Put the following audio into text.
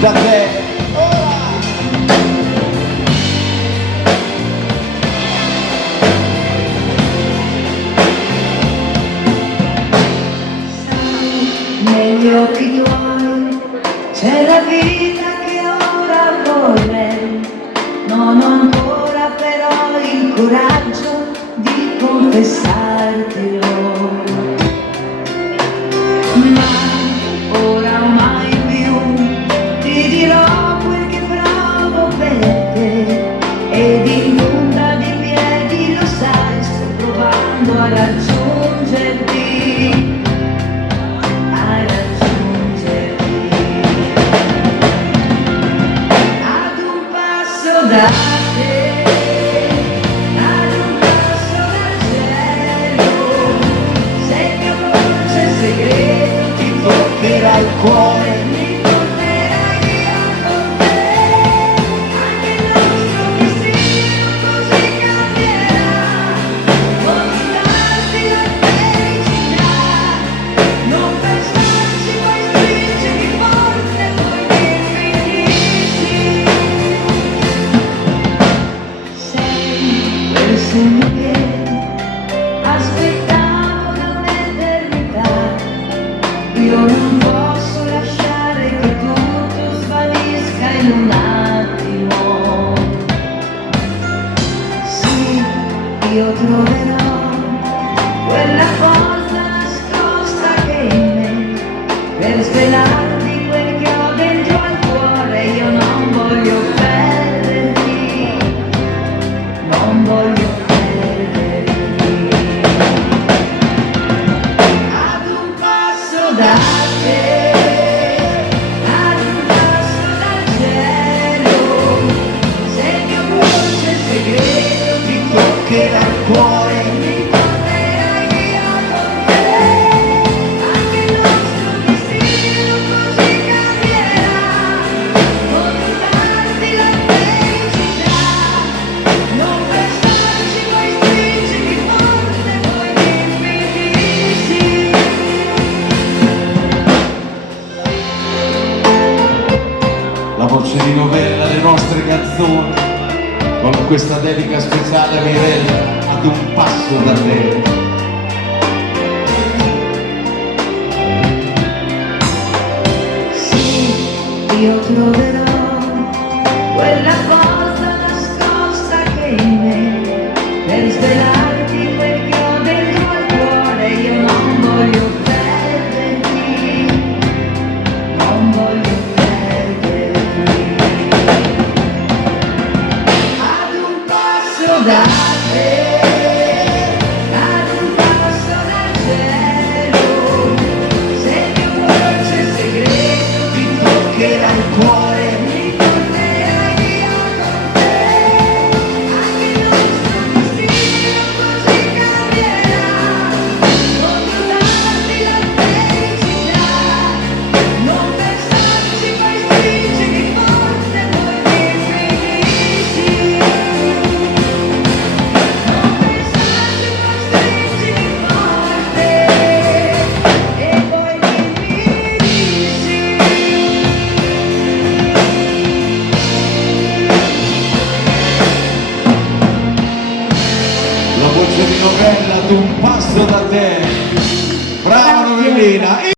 da te. Negli occhi tuoi c'è la vita che ora vorrei, non ho ancora però il coraggio di confessartelo, ma ora o mai più ti dirò quel che provo per te, ed in punta di piedi lo sai, sto provando a raggiungerti. Da te, ad un passo dal cielo, sei il mio dolce segreto, ti toccherà il cuore, mi porterai via con te, anche il nostro destino così cambierà, portarti la felicità, non pensarci, puoi stringermi forte, puoi dirmi sì. Quel segno che aspettavo da un'eternità, io non posso lasciare che tutto svanisca in un attimo. Sì, io troverò quella cosa nascosta che è in me, per svelarti quel che ho dentro al cuore, io non voglio perderti, non voglio perderti. Ad un passo da te, ad un passo dal cielo, sei il mio dolce segreto, ti toccherà il cuore, mi porterai via con te, anche il nostro destino così cambierà, portarti la felicità, non pensarci, puoi stringermi forte, puoi dirmi di sì. La voce di novella, le nostre canzoni, con questa dedica speciale a Mirella, ad un passo da te. Sì, io troverò quella cosa nascosta che è in me, per svelarti quel che ho dentro al cuore, io non voglio perderti, non voglio perderti. Ad un passo da te, ad un passo dal cielo, sei il mio dolce segreto, ti toccherà il cuore, mi porterai via con te, anche il nostro destino così cambierà, portarti la felicità, non pensarci, puoi stringermi forte, puoi dirmi di sì. Non pensarci, puoi stringermi forte e puoi dirmi di sì. La voce di novella, ad un passo